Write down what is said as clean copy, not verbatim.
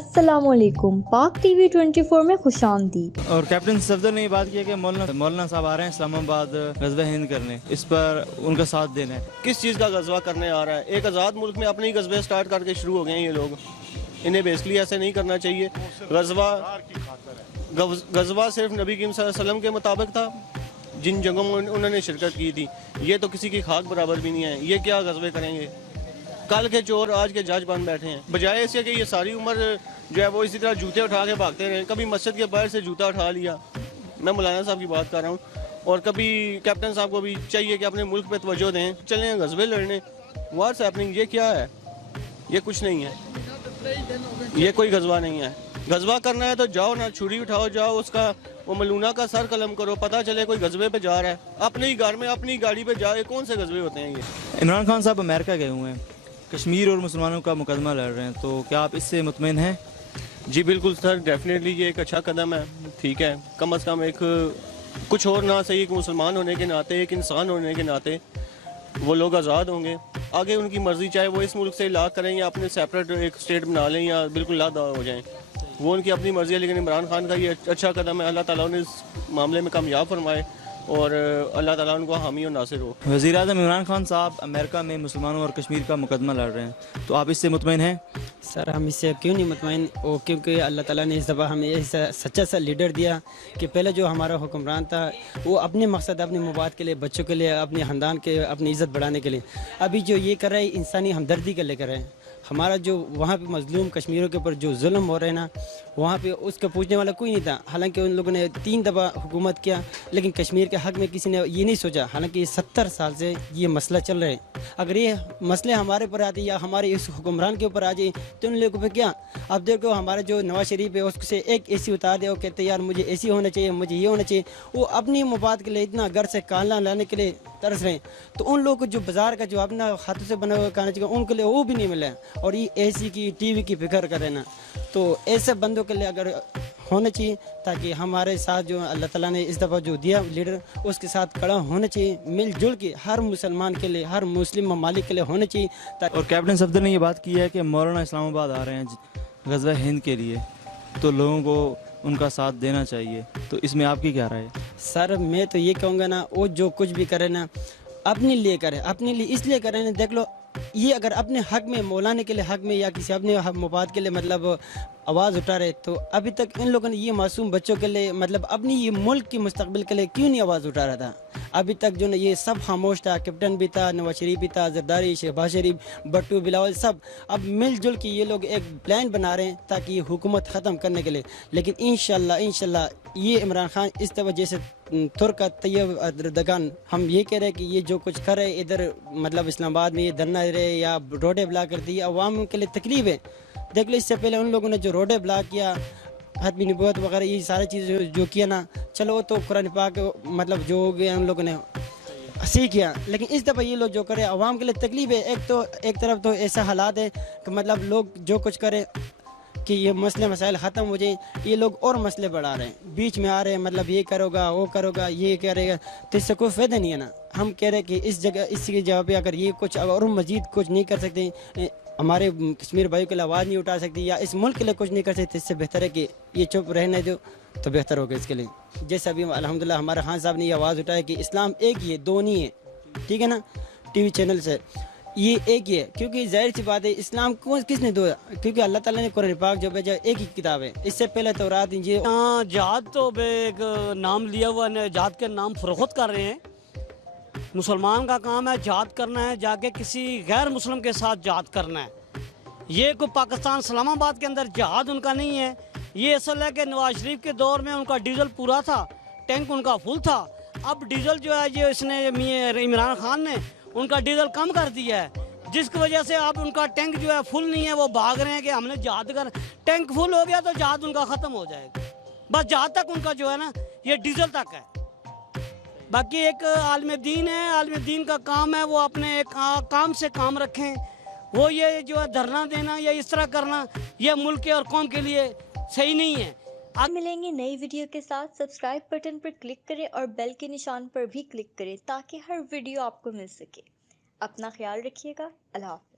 अस्सलाम वालेकुम, पाक टीवी 24 में खुशामदीद। और कैप्टन सफदर ने ये बात की कि मौलाना साहब आ रहे हैं इस्लामाबाद गज़वा हिंद करने, इस पर उनका साथ देना है। किस चीज़ का गज़वा करने आ रहा है? एक आज़ाद मुल्क में अपने ही गज़वे स्टार्ट करके शुरू हो गए हैं ये लोग। इन्हें बेसिकली ऐसे नहीं करना चाहिए। गज़वा सिर्फ नबी करीम सल्लल्लाहु अलैहि वसल्लम के मुताबिक था, जिन जंगों में उन्होंने शिरकत की थी। ये तो किसी की खाक बराबर भी नहीं है। ये क्या गज़वे करेंगे? कल के चोर आज के जज बन बैठे हैं, बजाय इसके कि ये सारी उम्र जो है वो इसी तरह जूते उठा के भागते रहे। कभी मस्जिद के बाहर से जूता उठा लिया, मैं मौलाना साहब की बात कर रहा हूँ, और कभी कैप्टन साहब को भी चाहिए कि अपने मुल्क पे तवज्जो दें, चलें गज़वे लड़ने। What's happening? ये क्या है? ये कुछ नहीं है, ये कोई गज़वा नहीं है। गज़वा करना है तो जाओ ना, छुरी उठाओ, जाओ उसका वो मलूना का सर कलम करो, पता चले कोई गज़वे पे जा रहा है। अपने ही घर में अपनी गाड़ी पे जाए, कौन से गज़वे होते हैं ये? इमरान खान साहब अमेरिका गए हुए हैं, कश्मीर और मुसलमानों का मुकदमा लड़ रहे हैं, तो क्या आप इससे मुतमईन हैं? जी बिल्कुल सर, डेफिनेटली ये एक अच्छा कदम है। ठीक है, कम से कम एक कुछ और ना सही, एक मुसलमान होने के नाते, एक इंसान होने के नाते वो लोग आज़ाद होंगे। आगे उनकी मर्ज़ी, चाहे वो इस मुल्क से इलाक़ करें या अपने सेपरेट एक स्टेट बना लें या बिल्कुल अलग हो जाएं, वो उनकी अपनी मर्ज़ी है। लेकिन इमरान खान का ये अच्छा कदम है। अल्लाह ताला उन्हें इस मामले में कामयाब फरमाए और अल्लाह ताला उनको हामी और नासिर हो। वज़ीर आज़म इमरान खान साहब अमेरिका में मुसलमानों और कश्मीर का मुकदमा लड़ रहे हैं, तो आप इससे मुतमईन हैं? सर हम इससे क्यों नहीं मुतमईन? क्योंकि अल्लाह ताला ने इस दफ़ा हमें ऐसा सच्चा सा लीडर दिया कि पहले जो हमारा हुक्मरान था वो अपने मकसद, अपने मुबाद के लिए, बच्चों के लिए, अपने ख़ानदान के, अपनी इज़्ज़त बढ़ाने के लिए, अभी जो ये कर रहे हैं इंसानी हमदर्दी के लिए कर रहे हैं। हमारा जो वहाँ पे मज़लूम कश्मीरों के ऊपर जो जुल्म हो रहे हैं ना, वहाँ पे उसका पूछने वाला कोई नहीं था। हालांकि उन लोगों ने 3 दफ़ा हुकूमत किया, लेकिन कश्मीर के हक़ में किसी ने ये नहीं सोचा। हालांकि 70 साल से ये मसला चल रहा है। अगर ये मसले हमारे ऊपर आते या हमारे इस हुक्मरान के ऊपर आ जाए तो उन लोगों पर क्या? आप देखो हमारा जो नवाज शरीफ है उससे एक AC उतार दिया, वो कहते यार मुझे AC होना चाहिए, मुझे ये होना चाहिए। वो अपनी मुफाद के लिए इतना घर से काला लाने के लिए तरस रहे हैं, तो उन लोगों को जो बाज़ार का जो अपना हाथों से बना हुआ खाना चाहिए उनके लिए वो भी नहीं मिला। और ये AC की TV की फिक्र करे ना, तो ऐसे बंदों के लिए अगर होना चाहिए, ताकि हमारे साथ जो अल्लाह ताला ने इस दफ़ा जो दिया लीडर, उसके साथ खड़ा होना चाहिए, मिलजुल के हर मुसलमान के लिए, हर मुस्लिम ममालिक के लिए होना चाहिए। और कैप्टन सफदर ने ये बात की है कि मौलाना इस्लामाबाद आ रहे हैं गज़वा हिंद के लिए, तो लोगों को उनका साथ देना चाहिए, तो इसमें आपकी क्या राय है? सर मैं तो ये कहूँगा ना, वो जो कुछ भी करे ना अपने लिए करे, अपने लिए इसलिए करे ना। देख लो, ये अगर अपने हक में, मौलाने के लिए हक में या किसी अपने मुफाद के लिए मतलब आवाज़ उठा रहे, तो अभी तक इन लोगों ने ये मासूम बच्चों के लिए मतलब अपनी ये मुल्क की मुस्तकबिल के लिए क्यों नहीं आवाज़ उठा रहा था? अभी तक जो ना ये सब खामोश था। कैप्टन भी था, नवाज शरीफ भी था, जरदारी, शहबाज शरीफ, भट्टू, बिलावल, सब अब मिलजुल के ये लोग एक प्लान बना रहे हैं ताकि ये हुकूमत ख़त्म करने के लिए। लेकिन इंशाल्लाह ये इमरान खान इस वजह से तुर्क तैयब अर्दगान, हम ये कह रहे हैं कि ये जो कुछ कर रहे इधर मतलब इस्लामाबाद में ये धरना दे रहे या रोडें ब्लॉक कर दी, अवाम के लिए तकलीफ है। देख लो, इससे पहले उन लोगों ने जो रोडें ब्लॉक किया, खत्मी नबूवत वगैरह, ये सारी चीज़ें जो किया ना, चलो वो तो कुरान पाक मतलब जो हो गया उन लोगों ने सीख किया। लेकिन इस दफ़ा ये लोग जो करे अवाम के लिए तकलीफ है। एक तरफ तो ऐसा हालात है कि मतलब लोग जो कुछ करें कि ये मसले मसाइल ख़त्म हो जाए, ये लोग और मसले बढ़ा रहे हैं, बीच में आ रहे हैं, मतलब ये करोगा वो करोगा ये करेगा, तो इससे कोई फ़ायदा नहीं है ना। हम कह रहे हैं कि इसी जगह पे अगर ये कुछ और मज़ीद कुछ नहीं कर सकते, हमारे कश्मीर भाइयों के लिए आवाज़ नहीं उठा सकती या इस मुल्क के लिए कुछ नहीं कर सकते, इससे बेहतर है कि ये चुप रहने दो, तो बेहतर होगा इसके लिए। जैसे अभी अल्हम्दुलिल्लाह हमारे खान साहब ने ये आवाज़ उठाया कि इस्लाम एक ही है, दो नहीं है, ठीक है ना, TV चैनल से ये एक ही है। क्योंकि जाहिर सी बात है, इस्लाम को किसने दो? क्योंकि अल्लाह ताला ने कुरान पाक जो भेजा एक ही किताब है। इससे पहले तौरात, इंजील, जहाद तो एक नाम लिया हुआ है, जहाद के नाम फरोख्त कर रहे हैं। मुसलमान का काम है जहाद करना है, जाके किसी गैर मुस्लिम के साथ जहाद करना है। ये कोई पाकिस्तान इस्लामाबाद के अंदर जहाद उनका नहीं है। ये असल है कि नवाज शरीफ के दौर में उनका डीजल पूरा था, टैंक उनका फुल था। अब डीजल जो है ये इसने इमरान खान ने उनका डीजल कम कर दिया है, जिसकी वजह से अब उनका टैंक जो है फुल नहीं है। वो भाग रहे हैं कि हमने जहाद कर, टैंक फुल हो गया तो जहाद उनका ख़त्म हो जाएगा। बस जहाद तक उनका जो है ना ये डीजल तक है। बाकी एक आलिम दीन है, आलिम दीन का काम है वो अपने एक काम से काम रखें। वो ये जो है धरना देना या इस तरह करना, ये मुल्क के और कौम के लिए सही नहीं है। आप मिलेंगे नई वीडियो के साथ। सब्सक्राइब बटन पर क्लिक करें और बेल के निशान पर भी क्लिक करें ताकि हर वीडियो आपको मिल सके। अपना ख्याल रखिएगा। अल्लाह हाफ़िज़।